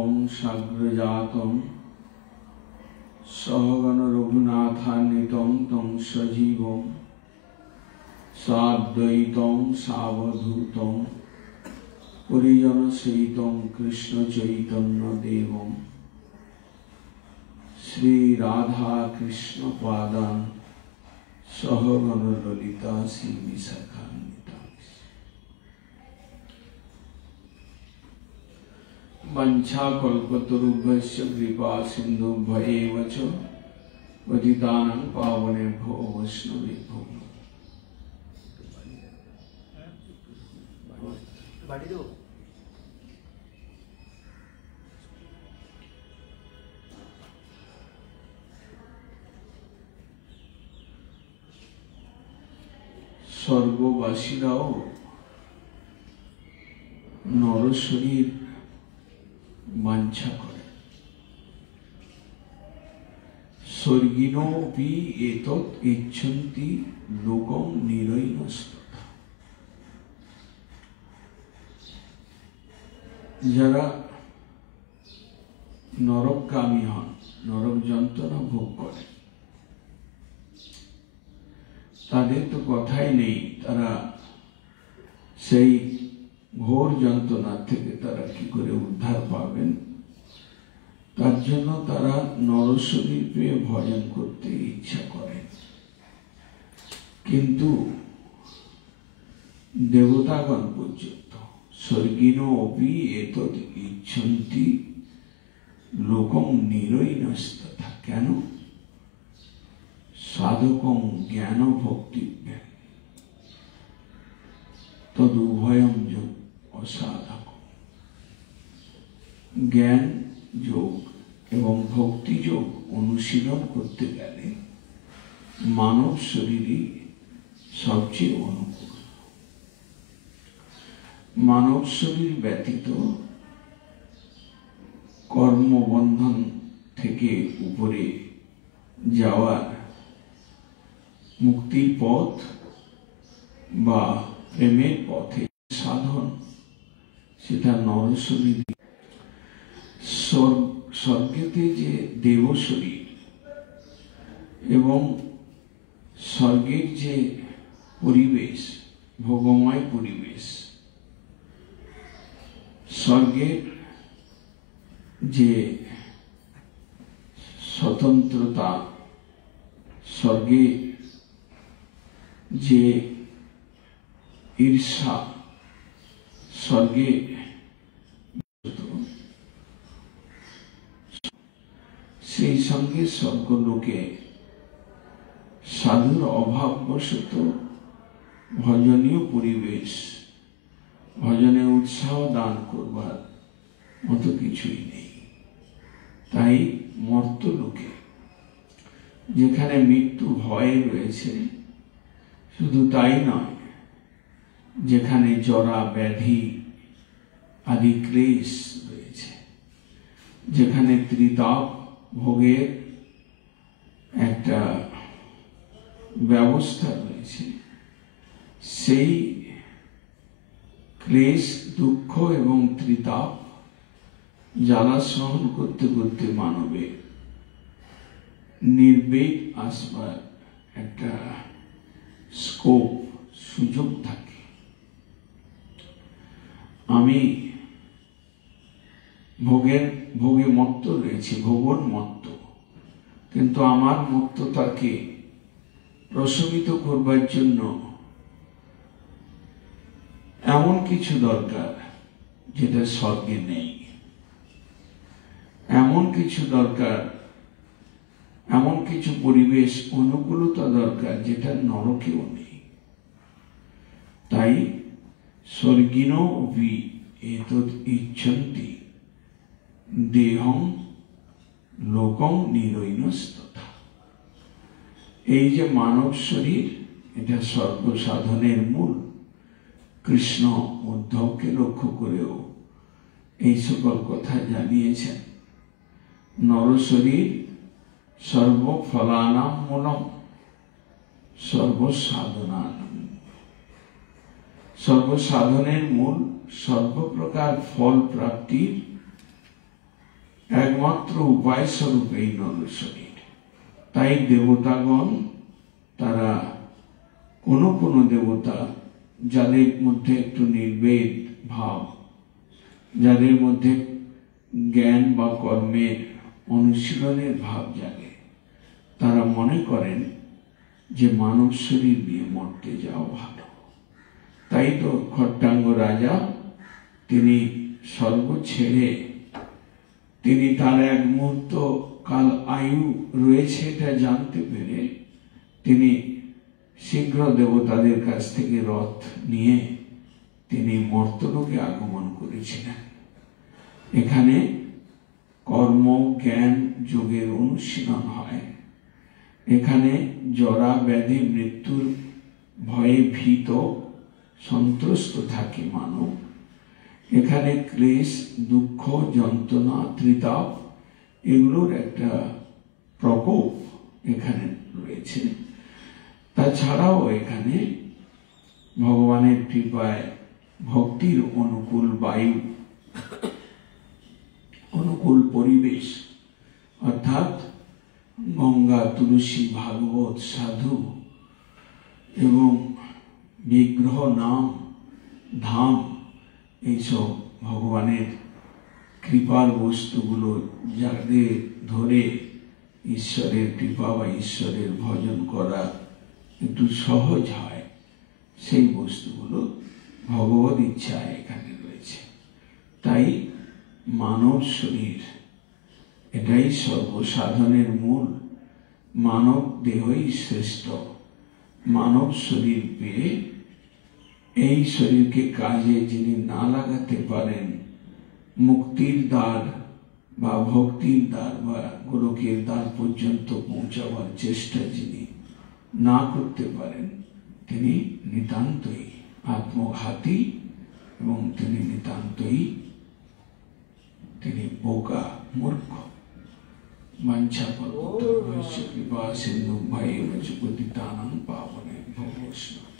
सत्वं साग्रजातं सहगण रघुनाथान्वितं तं सजीवं साद्वैतं सावधूतं परिजनसहितं कृष्ण चैतन्य देवं श्री राधा कृष्ण पादान् सहगण ललिता श्री विशाखान्विता वंशाकल्पतरुभ्यश्च कृपा सिन्धुभ्यैव च पतितानां पावनेभ्यो वैष्णवेभ्यो স্বর্গবাসীরাও নরশরীর বাঞ্ছা করে। স্বর্গিনোপি এতৎ ইচ্ছন্তি লোকং নিরৈনস্তথা। যারা নরকগামী হন, নরক যন্ত্রণা ভোগ করে, তাদের তো কথাই নেই। তারা সেই ঘোর যন্ত্রণা থেকে তারা কি করে উদ্ধার পাবেন? তার জন্য তারা নরশরীর পেয়ে ভজন করতে ইচ্ছা করেন। কিন্তু দেবতাগণ পর্যন্ত স্বর্গিনো অপি এতদ ইচ্ছন্তি লোকং নিরৈনস্তথা। কেন? সাধকং জ্ঞান ভক্তি তদুভয়ং যোগ অসাধক। জ্ঞান যোগ এবং ভক্তি যোগ অনুশীলন করতে গেলে মানব শরীরই সবচেয়ে অনুকূল। মানব শরীর ব্যতীত কর্মবন্ধন থেকে উপরে যাওয়ার মুক্তির পথ বা প্রেমের পথে সাধন, সেটা নরশরীর। স্বর্গেতে যে দেব শরীর এবং স্বর্গের যে পরিবেশ, ভোগময় পরিবেশ, স্বর্গের যে স্বতন্ত্রতা, স্বর্গে যে ঈর্ষা, স্বর্গে সেই সঙ্গে স্বর্গলোকে সাধুর অভাববশত ভজনীয় পরিবেশ, ভজনে উৎসাহ দান করবার মতো কিছুই নেই। তাই মর্তলোকে, যেখানে মৃত্যু ভয় রয়েছে, শুধু তাই নয়, যেখানে জরা ব্যাধি আদি ক্লেশ রয়েছে, যেখানে ত্রিতাপ ভোগের একটা ব্যবস্থা রয়েছে, সেই ক্লেশ, দুঃখ এবং ত্রিতাপ জ্বালা সহন করতে করতে মানবের নির্বেগ আসবার একটা স্কোপ, সুযোগ থাকে। আমি ভোগে মত্ত রয়েছে, ভোগন মত্ত, কিন্তু আমার মত্ততাকে প্রশমিত করবার জন্য এমন কিছু দরকার যেটা স্বর্গে নেই, এমন কিছু দরকার, এমন কিছু পরিবেশ অনুকূলতা দরকার যেটা নরকেও নেই। তাই স্বর্গিনো অপি এতদ ইচ্ছন্তি দেহং লোকং নিরৈনস্তথা। এই যে মানব শরীর, এটা স্বর্গ সাধনের মূল। কৃষ্ণ উদ্ধবকে লক্ষ্য করেও এই সকল কথা জানিয়েছেন। নরশরীর সর্বফলানাম মূলম সর্বসাধনানাম। সর্বসাধনের মূল, সর্বপ্রকার ফল প্রাপ্তির একমাত্র উপায় স্বরূপ এই নর শরীর। তাই দেবতাগণ তারা কোনো কোনো দেবতা যাদের মধ্যে একটু নির্বেদ ভাব, যাদের মধ্যে জ্ঞান বা কর্মের অনুশীলনের ভাব জাগে, তারা মনে করেন যে মানব শরীর নিয়ে মরতে যাওয়া ভালো। তাই তো খট্টাঙ্গ রাজা তিনি স্বর্গ ছেড়ে তিনি তার এক মুহূর্ত কাল আয়ু রয়েছে এটা জানতে পেরে তিনি শীঘ্র দেবতাদের কাছ থেকে রথ নিয়ে তিনি মর্তলোকে আগমন করেছিলেন। এখানে কর্ম জ্ঞান যোগের অনুশীলন হয়। এখানে জরা ব্যাধি মৃত্যুর ভয়ে ভীত সন্ত্রস্ত থাকে মানব। এখানে ক্লেশ দুঃখ যন্ত্রণা ত্রিতাপ এগুলোর একটা প্রকোপ এখানে রয়েছে। তাছাড়াও এখানে ভগবানের কৃপায় ভক্তির অনুকূল বায়ু, অনুকূল পরিবেশ, অর্থাৎ গঙ্গা তুলসী ভাগবত সাধু এবং বিগ্রহ নাম ধাম, এইসব ভগবানের কৃপার বস্তুগুলো যাদের ধরে ঈশ্বরের কৃপা বা ঈশ্বরের ভজন করা একটু সহজ হয়, সেই বস্তুগুলো ভগবত ইচ্ছায় এখানে রয়েছে। তাই মানব শরীর এটাই সর্বসাধনের মূল। মানব দেহই শ্রেষ্ঠ। মানব শরীর পেয়ে এই শরীরকে কাজে যিনি না লাগাতে পারেন, মুক্তির দ্বার বা ভক্তির দ্বার বা গোলকের দ্বার পর্যন্ত পৌঁছাবার চেষ্টা যিনি না করতে পারেন, তিনি নিতান্তই আত্মঘাতী এবং তিনি নিতান্তই তিনি বোকা মূর্খ। বাঞ্ছা কল্পতরুভ্যশ্চ কৃপা সিন্ধুভ্যেব চ পতিতানাং পাবনেভ্যো বৈষ্ণবেভ্যো।